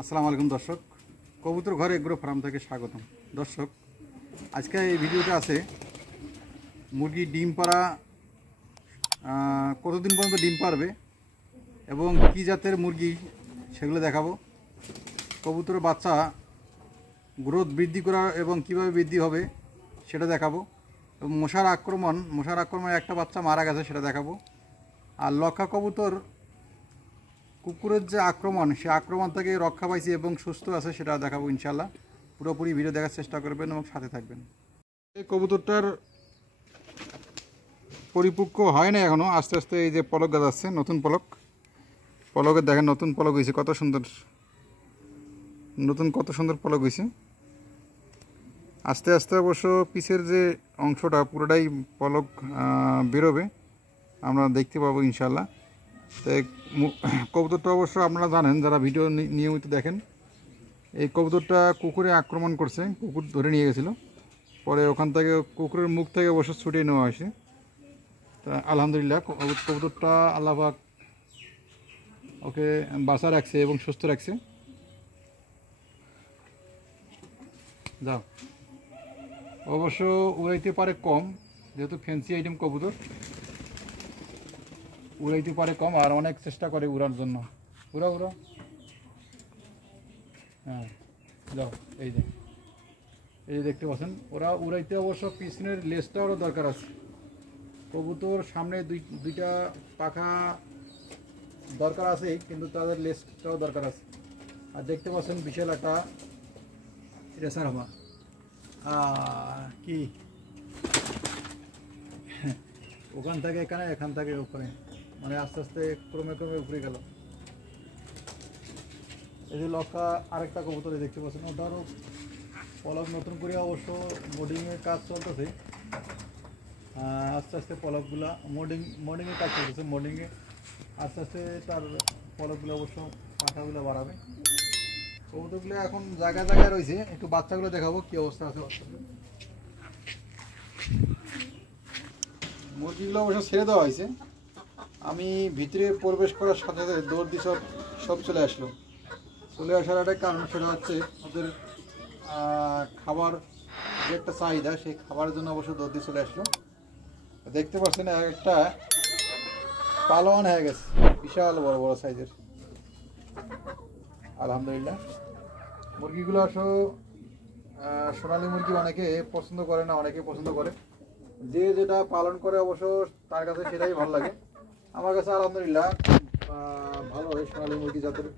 আসসালামু আলাইকুম দর্শক, কবুতর ঘর এগ্রো ফার্ম থেকে স্বাগতম। দর্শক, আজকে এই ভিডিওতে আছে মুরগি ডিম পাড়া কতদিন পর্যন্ত ডিম পারবে এবং কী জাতের মুরগি সেগুলো দেখাবো। কবুতরের বাচ্চা গ্রোথ বৃদ্ধি করা এবং কীভাবে বৃদ্ধি হবে সেটা দেখাবো। এবং মশার আক্রমণে একটা বাচ্চা মারা গেছে সেটা দেখাবো। আর লক্ষা কবুতর কুকুরের যে আক্রমণ, সে আক্রমণ থেকে রক্ষা পাইছে এবং সুস্থ আছে সেটা দেখাবো ইনশাল্লাহ। পুরোপুরি ভিডিও দেখার চেষ্টা করবেন এবং সাথে থাকবেন। এই কবুতরটার পরিপক্ক হয় না এখনও, আস্তে আস্তে এই যে পলক গাছ নতুন পলকের দেখেন, নতুন পলক হয়েছে, কত সুন্দর পলক হয়েছে। আস্তে আস্তে অবশ্য পিছের যে অংশটা পুরোটাই পলক বেরোবে, আমরা দেখতে পাবো ইনশাল্লাহ। তো কবুতরটা অবশ্য আপনারা জানেন, যারা ভিডিও নিয়মিত দেখেন, এই কবুতরটা কুকুরে আক্রমণ করছে, কুকুর ধরে নিয়ে গেছিলো। পরে ওখান থেকে কুকুরের মুখ থেকে অবশ্য ছুটিয়ে নেওয়া হয়েছে। তা আলহামদুলিল্লাহ কবুতরটা আল্লাহ পাক ওকে বাঁচা রাখছে এবং সুস্থ রাখছে। যাও, অবশ্য উড়াইতে পারে কম, যেহেতু ফ্যান্সি আইটেম কবুতর, উড়াইতে পারে কম আর অনেক চেষ্টা করে উড়ার জন্য। উড়া হ্যাঁ, যাও, এই যে দেখতে পাচ্ছেন, ওরা উড়াইতে অবশ্য পিছনের লেজটা ওরা দরকার আছে। কবুতর সামনে দুইটা পাখা দরকার আছে, কিন্তু তাদের লেজটাও দরকার আছে। আর দেখতে পাচ্ছেন বিশাল একটা রেসার হওয়া কি, ওখান থেকে এখানে, এখান থেকে ওখানে, মানে আস্তে আস্তে ক্রমে উপরে গেল। এই যে লক্ষা আরেকটা কবুতর দেখতে পাচ্ছেন, ওটারও পলক নতুন করে অবশ্য মোডিংয়ের কাজ চলতেছে। আস্তে আস্তে পলকগুলা মোডিংয়ের কাজ চলতেছে। মোডিংয়ে আস্তে আস্তে তার পলকগুলো অবশ্য পাখাগুলো বাড়াবে। কবুতরগুলো এখন জায়গায় রয়েছে। একটু বাচ্চাগুলো দেখাবো কি অবস্থা আছে। মুরগিগুলো অবশ্য ছেড়ে দেওয়া হয়েছে। আমি ভিতরে প্রবেশ করার সাথে সাথে দৌড় দিয়ে সব চলে আসার একটা কারণ, সেটা হচ্ছে ওদের খাবার যে একটা চাহিদা, সেই খাবারের জন্য অবশ্য দৌড় দিয়ে চলে আসলো। দেখতে পাচ্ছেন একটা পালোয়ান হয়ে গেছে, বিশাল বড় সাইজের। আলহামদুলিল্লাহ মুরগিগুলো আসলে সোনালী মুরগি অনেকে পছন্দ করে না, অনেকে পছন্দ করে। যে যেটা পালন করে অবশ্য তার কাছে সেটাই ভালো লাগে। আমার কাছে আলহামদুলিল্লাহ ভালো হয় সোনালী মুরগি জাতের।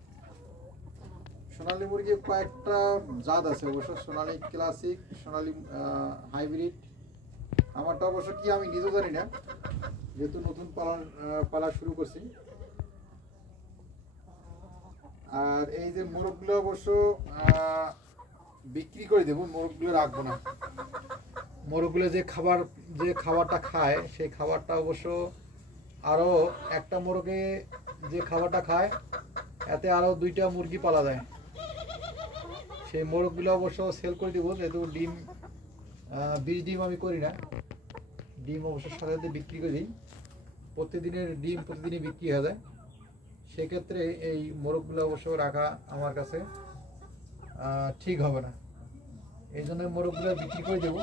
সোনালী মুরগি কয়েকটা জাত আছে অবশ্য, সোনালী ক্লাসিক, সোনালী হাইব্রিড। আমারটা অবশ্য কি আমি নিজেও জানি না, যেহেতু নতুন পালা শুরু করছি। আর এই যে মোরগগুলো অবশ্য বিক্রি করে দেবো, মোরগগুলো রাখবো না। মোরগগুলো যে খাবারটা খায়, সেই খাবারটা অবশ্য আরও একটা মোরগে যে খাবারটা খায়, এতে আরও 2টা মুরগি পালা যায়। সেই মোরগগুলো অবশ্য সেল করে দেবো, যেহেতু ডিম আমি করি না। ডিম অবশ্য সাথে সাথে বিক্রি করে দিই। প্রতিদিনের ডিম প্রতিদিনই বিক্রি হয়ে যায়। সেক্ষেত্রে এই মোরগগুলো অবশ্য রাখা আমার কাছে ঠিক হবে না, এই জন্য মোরগগুলো বিক্রি করে দেবো।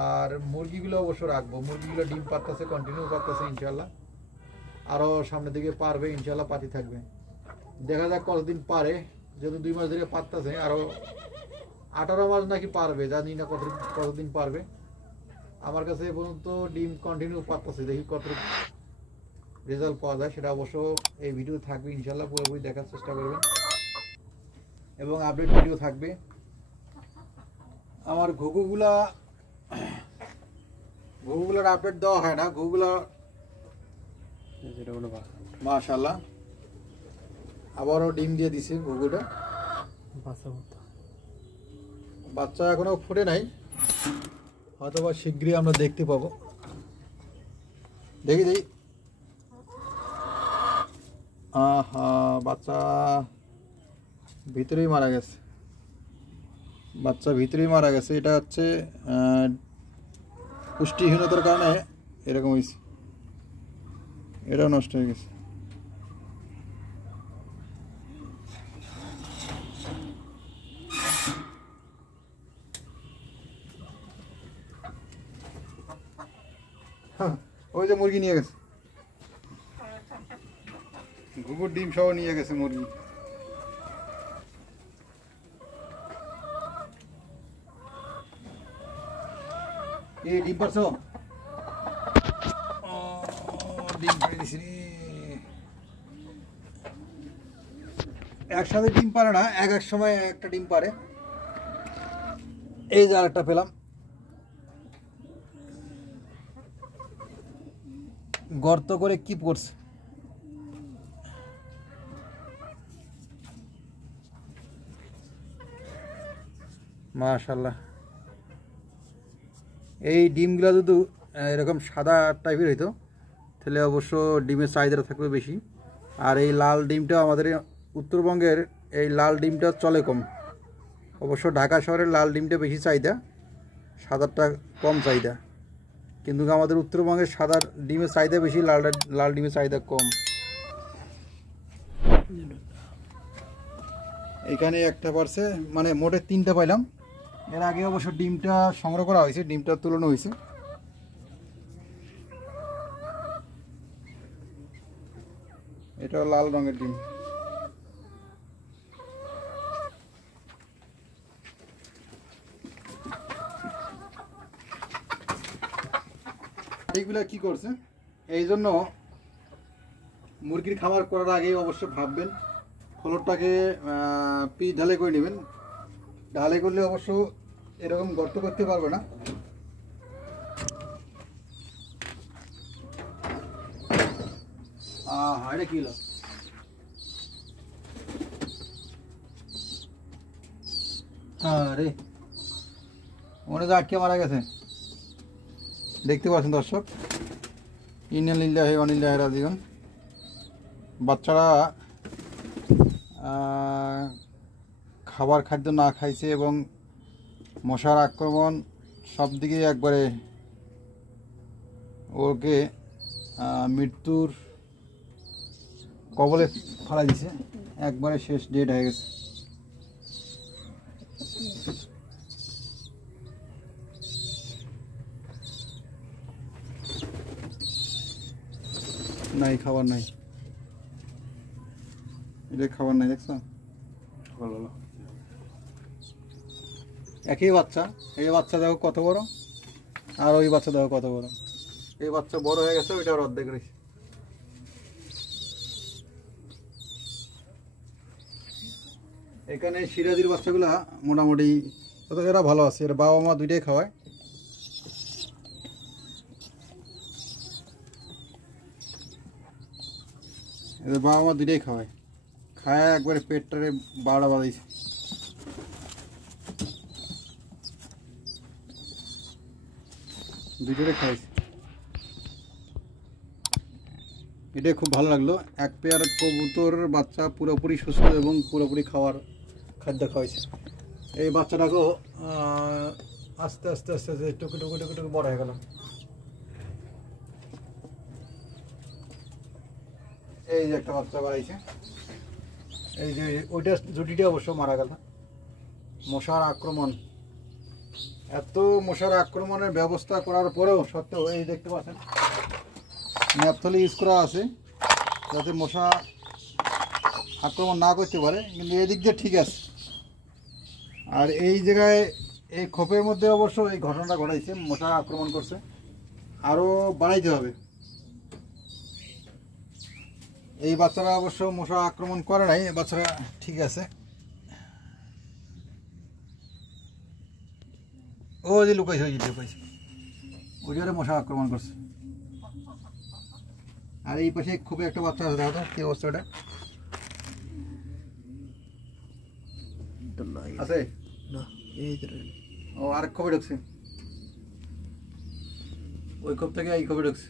আর মুরগিগুলো অবশ্য রাখবো। মুরগিগুলো ডিম পারতেছে, কন্টিনিউ পারতেছে, ইনশাল্লাহ আরও সামনের দিকে পারবে, ইনশাল্লাহ পাতি থাকবে। দেখা যাক কতদিন পারে, যেহেতু 2 মাস ধরে পারতেছে, আরও 18 মাস নাকি পারবে, জানি না কতদিন পারবে। আমার কাছে এ পর্যন্ত ডিম কন্টিনিউ পারতেছে, দেখি কত রেজাল্ট পাওয়া যায়। সেটা অবশ্য এই ভিডিও থাকবে ইনশাল্লাহ, পুরোপুরি দেখার চেষ্টা করবেন এবং আপডেট ভিডিও থাকবে। আমার ঘুঘুগুলার আপডেট দেওয়া হয় না। ঘুঘুগুলা মাশাআল্লাহ আবারও ডিম দিয়ে দিছে। ঘুঘুটা বাচ্চা এখনো ফুটে নাই, হয়তোবা শীঘ্রই আমরা দেখতে পাবো। দেখি বাচ্চা ভিতরেই মারা গেছে। এটা হচ্ছে পুষ্টিহীনতার কারণে এরকম হয়েছে, এটাও নষ্ট হয়ে গেছে। ওই যে মুরগি নিয়ে গেছে, ঘুঘুর ডিম সহ নিয়ে গেছে মুরগি। এই ডিম পারছো? ডিম পারে দিছি রে। একসাথে ডিম পারে না, এক এক সময় একটা ডিম পারে। এই যে আরেকটা পেলাম। গর্ত করে কি করছে? মাশাআল্লাহ। এই ডিমগুলো যদি এরকম সাদা টাইপের হইতো তাহলে অবশ্য ডিমের চাহিদা থাকবে বেশি। আর এই লাল ডিমটা আমাদের উত্তরবঙ্গের এই লাল ডিমটা চলে কম। অবশ্য ঢাকা শহরের লাল ডিমটা বেশি চাহিদা, সাদাটা কম চাহিদা। কিন্তু আমাদের উত্তরবঙ্গের সাদা ডিমের চাহিদা বেশি, লাল ডিমের চাহিদা কম। এখানে একটা পারছে, মানে মোটে 3টা পাইলাম। এর আগে অবশ্য ডিমটা সংগ্রহ করা হয়েছে, ডিমটা তুলানো হয়েছে। এটা লাল রঙের ডিম। এইগুলা কি করছে? এই জন্য মুরগির খাবার করার আগে অবশ্য ভাববেন, ফলকটাকে পিচ ঢালাই করে নেবেন। ঢালাই করলে অবশ্য এরকম গর্ত করতে পারবে না। এটা কি হলো? আরে মনে হয় আটকে মারা গেছে। দেখতে পাচ্ছেন দর্শক, ইন্না লিল্লাহি ওয়া ইন্না ইলাইহি রাজিউন। বাচ্চারা খাবার খাদ্য না খাইছে এবং মশার আক্রমণ সব দিকে একবারে ওকে মৃত্যুর কবলে ফেলা দিছে, একবারে শেষ, ডেড হয়ে গেছে। নাই খাবার নাই, এটা খাবার নাই, দেখছো? একই বাচ্চা, এই বাচ্চা দেখো কত বড়, আর ওই বাচ্চা দেখো কত বড়। এই বাচ্চা বড় হয়ে গেছে, ওইটা অর্ধেক রয়েছে। এখানে সিরাজির বাচ্চাগুলা মোটামুটি এরা ভালো আছে, এরা বাবা মা দুইটাই খাওয়ায়। এদের বাবা মা দুইটাই খাওয়ায়, খায় একবারে পেটটারে 12টা বাজাইছে। দুইটারে খাইছে। এটাই খুব ভালো লাগলো, এক পেয়ার কবুতর বাচ্চা পুরোপুরি সুস্থ এবং পুরোপুরি খাদ্য খাওয়াইছে। এই বাচ্চাটাকেও আস্তে আস্তে আস্তে আস্তে টুকু টুকু টুকু টুকু বড় হয়ে গেল। এই যে একটা বাচ্চা বাড়াইছে, এই যে ওইটা জুটিটা অবশ্য মারা গেল। মশার আক্রমণ, এত মশার আক্রমণের ব্যবস্থা করার পরেও সত্ত্বেও এই দেখতে পাচ্ছেন ন্যাপথলি ইউজ করা আছে যাতে মশা আক্রমণ না করতে পারে, কিন্তু এই দিক দিয়ে ঠিক আছে। আর এই জায়গায় এই খোপের মধ্যে অবশ্য এই ঘটনাটা ঘটাইছে, মশা আক্রমণ করছে, আরও বাড়াইতে হবে। এই বাচ্চারা অবশ্য মশা আক্রমণ করে নাই, বাচ্চারা ঠিক আছে। ও যে লুকাইছে, ওই যে লুকাইছে, ওই জন্য মশা আক্রমণ করছে। আর এই পাশে খুবই একটা বাচ্চা আছে, দেখো তো কি অবস্থা ওটা আছে না। এই ও আরেক খোপে ঢুকছে, ওই খোপ থেকে এই খোপে ঢুকছে।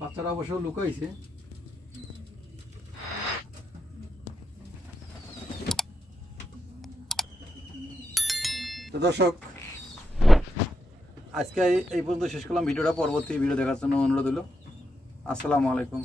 বাচ্চারা অবশ্য লুকাইছে। তো দর্শক, আজকে এই পর্যন্ত শেষ করলাম ভিডিওটা। পরবর্তী ভিডিও দেখার জন্য অনুরোধ হলো। আসসালামু আলাইকুম।